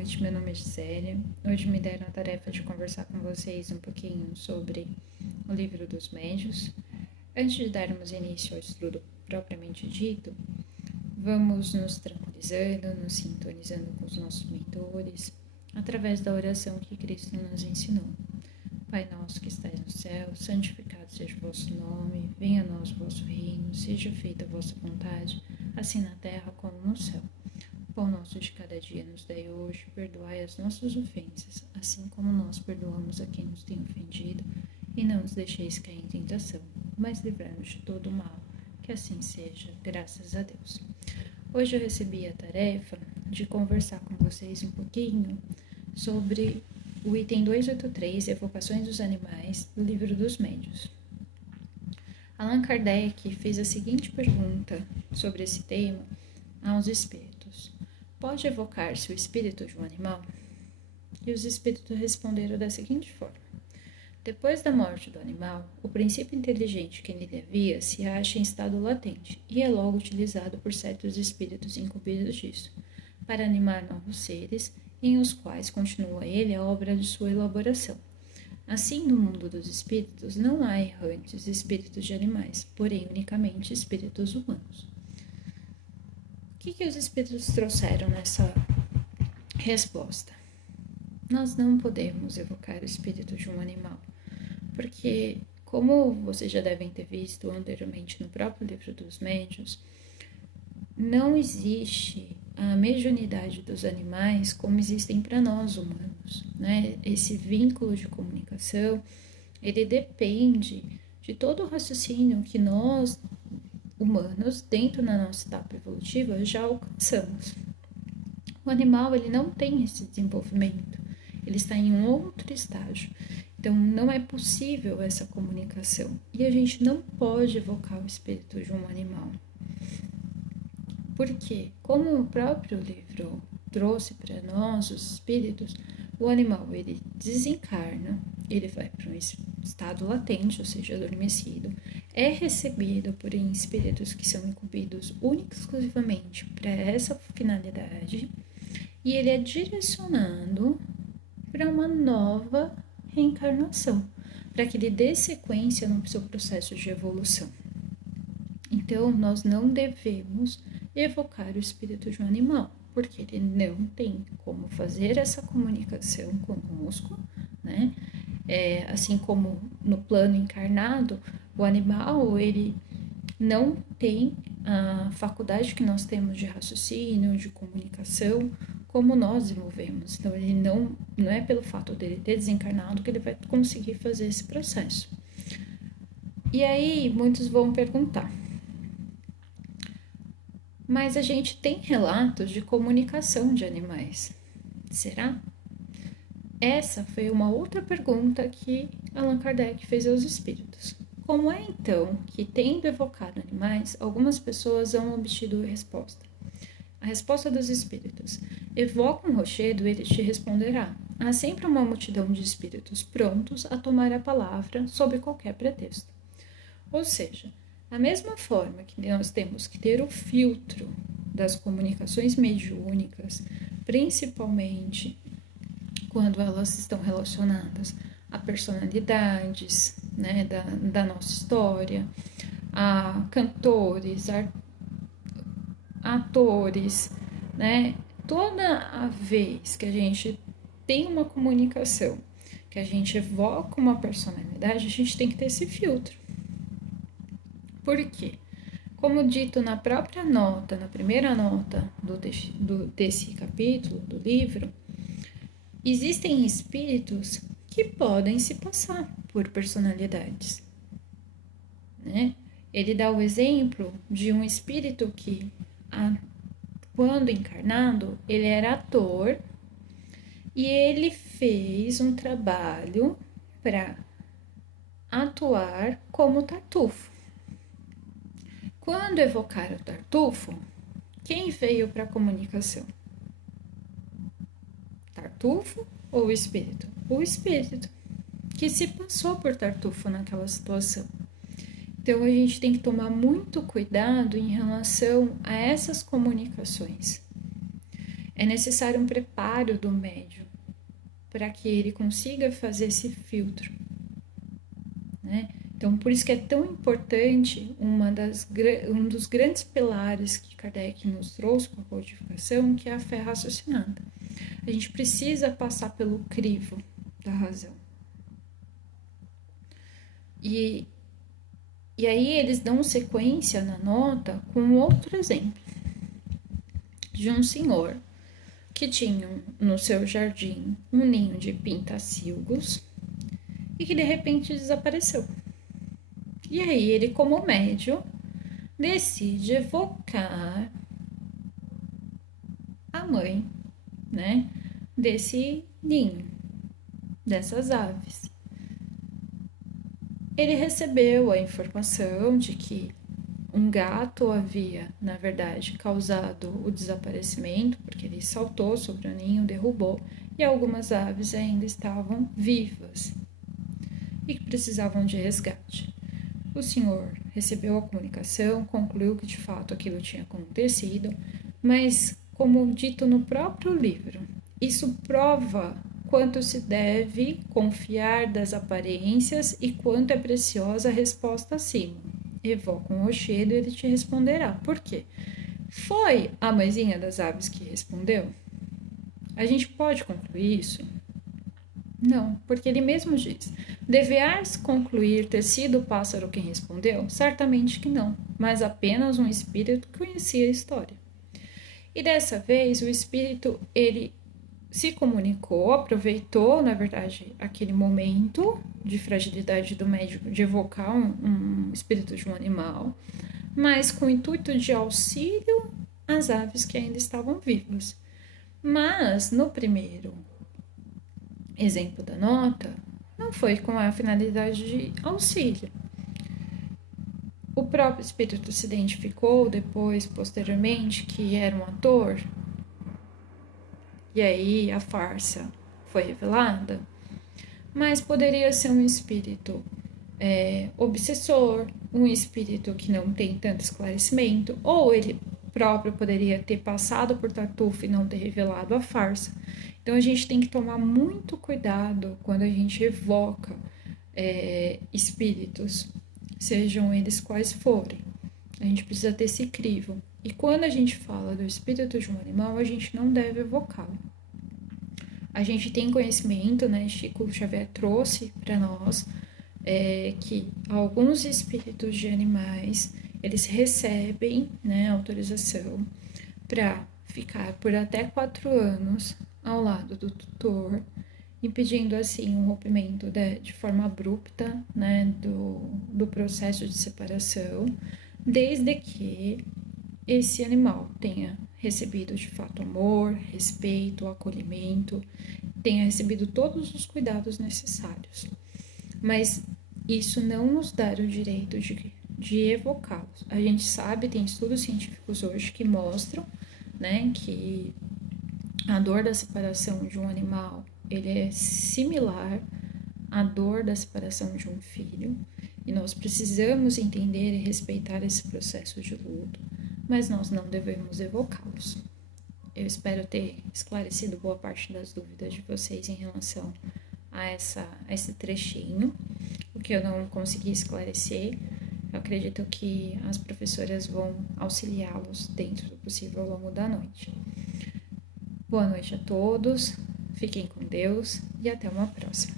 noite, meu nome é Gisele. Hoje me deram a tarefa de conversar com vocês um pouquinho sobre o livro dos médios. Antes de darmos início ao estudo propriamente dito, vamos nos tranquilizando, nos sintonizando com os nossos mentores, através da oração que Cristo nos ensinou. Pai nosso que estais no céu, santificado seja o vosso nome, venha a nós o vosso reino, seja feita a vossa vontade, assim na terra como no céu. O pão nosso de cada dia nos dai hoje, perdoai as nossas ofensas, assim como nós perdoamos a quem nos tem ofendido, e não nos deixeis cair em tentação, mas livrai-nos de todo o mal, que assim seja, graças a Deus. Hoje eu recebi a tarefa de conversar com vocês um pouquinho sobre o item 283, Evocações dos Animais, do livro dos Médios. Allan Kardec fez a seguinte pergunta sobre esse tema aos espíritos: pode evocar-se o espírito de um animal? E os espíritos responderam da seguinte forma: depois da morte do animal, o princípio inteligente que nele havia se acha em estado latente e é logo utilizado por certos espíritos incumbidos disso, para animar novos seres, em os quais continua ele a obra de sua elaboração. Assim, no mundo dos espíritos, não há errantes espíritos de animais, porém unicamente espíritos humanos. O que os espíritos trouxeram nessa resposta? Nós não podemos evocar o espírito de um animal, porque, como vocês já devem ter visto anteriormente no próprio livro dos médiuns, não existe a mediunidade dos animais como existem para nós humanos, né? Esse vínculo de comunicação, ele depende de todo o raciocínio que nós, humanos, dentro da nossa etapa evolutiva, já alcançamos. O animal, ele não tem esse desenvolvimento, ele está em um outro estágio. Então, não é possível essa comunicação. E a gente não pode evocar o espírito de um animal. Porque, como o próprio livro trouxe para nós, os espíritos, o animal, ele desencarna, ele vai para um estado latente, ou seja, adormecido, é recebido por espíritos que são incumbidos única e exclusivamente para essa finalidade, e ele é direcionado para uma nova reencarnação, para que ele dê sequência no seu processo de evolução. Então, nós não devemos evocar o espírito de um animal, porque ele não tem como fazer essa comunicação conosco, né? Assim como no plano encarnado, o animal, ele não tem a faculdade que nós temos de raciocínio, de comunicação, como nós desenvolvemos. Então, ele não é pelo fato dele ter desencarnado que ele vai conseguir fazer esse processo. E aí, muitos vão perguntar: mas a gente tem relatos de comunicação de animais. Será? Essa foi uma outra pergunta que Allan Kardec fez aos espíritos. Como é então que, tendo evocado animais, algumas pessoas hão obtido a resposta? A resposta dos espíritos: evoca um rochedo, ele te responderá. Há sempre uma multidão de espíritos prontos a tomar a palavra sob qualquer pretexto. Ou seja, da mesma forma que nós temos que ter o filtro das comunicações mediúnicas, principalmente quando elas estão relacionadas a personalidades, né, da nossa história, a cantores, atores, né? Toda a vez que a gente tem uma comunicação, que a gente evoca uma personalidade, a gente tem que ter esse filtro. Por quê? Como dito na própria nota, na primeira nota desse capítulo do livro, existem espíritos que podem se passar por personalidades, né? Ele dá o exemplo de um espírito que, quando encarnado, ele era ator e ele fez um trabalho para atuar como Tartufo. Quando evocaram o Tartufo, quem veio para a comunicação? Tartufo ou o espírito? O espírito, que se passou por Tartufo naquela situação. Então, a gente tem que tomar muito cuidado em relação a essas comunicações. é necessário um preparo do médium para que ele consiga fazer esse filtro, né? Então, por isso que é tão importante um dos grandes pilares que Kardec nos trouxe com a codificação, que é a fé raciocinada. A gente precisa passar pelo crivo da razão. E aí eles dão sequência na nota com outro exemplo de um senhor que tinha no seu jardim um ninho de pintacilgos e que de repente desapareceu. E aí ele, como médium, decide evocar a mãe, né, desse ninho, dessas aves. Ele recebeu a informação de que um gato havia, na verdade, causado o desaparecimento, porque ele saltou sobre o ninho, derrubou, e algumas aves ainda estavam vivas e que precisavam de resgate. O senhor recebeu a comunicação, concluiu que de fato aquilo tinha acontecido, mas, como dito no próprio livro, isso prova quanto se deve confiar das aparências e quanto é preciosa a resposta acima. Evoca um rochedo e ele te responderá. Por quê? Foi a mãezinha das aves que respondeu? A gente pode concluir isso? Não, porque ele mesmo diz: deveas concluir ter sido o pássaro quem respondeu? Certamente que não, mas apenas um espírito que conhecia a história. E dessa vez o espírito, ele se comunicou, aproveitou, na verdade, aquele momento de fragilidade do médico de evocar um espírito de um animal, mas com o intuito de auxílio às aves que ainda estavam vivas. Mas, no primeiro exemplo da nota, não foi com a finalidade de auxílio. O próprio espírito se identificou depois, posteriormente, que era um ator, e aí a farsa foi revelada, mas poderia ser um espírito obsessor, um espírito que não tem tanto esclarecimento, ou ele próprio poderia ter passado por Tartufo e não ter revelado a farsa. Então a gente tem que tomar muito cuidado quando a gente evoca espíritos, sejam eles quais forem. A gente precisa ter esse crivo. E quando a gente fala do espírito de um animal, a gente não deve evocá-lo. A gente tem conhecimento, né? Chico Xavier trouxe para nós que alguns espíritos de animais, eles recebem, né, autorização para ficar por até 4 anos ao lado do tutor, impedindo assim um rompimento de forma abrupta, né, do processo de separação, desde que esse animal tenha recebido de fato amor, respeito, acolhimento, tenha recebido todos os cuidados necessários. Mas isso não nos dá o direito de evocá-los. A gente sabe, tem estudos científicos hoje que mostram, né, que a dor da separação de um animal, ele é similar à dor da separação de um filho, e nós precisamos entender e respeitar esse processo de luto, mas nós não devemos evocá-los. Eu espero ter esclarecido boa parte das dúvidas de vocês em relação a esse trechinho. O que eu não consegui esclarecer, eu acredito que as professoras vão auxiliá-los dentro do possível ao longo da noite. Boa noite a todos, fiquem com Deus e até uma próxima.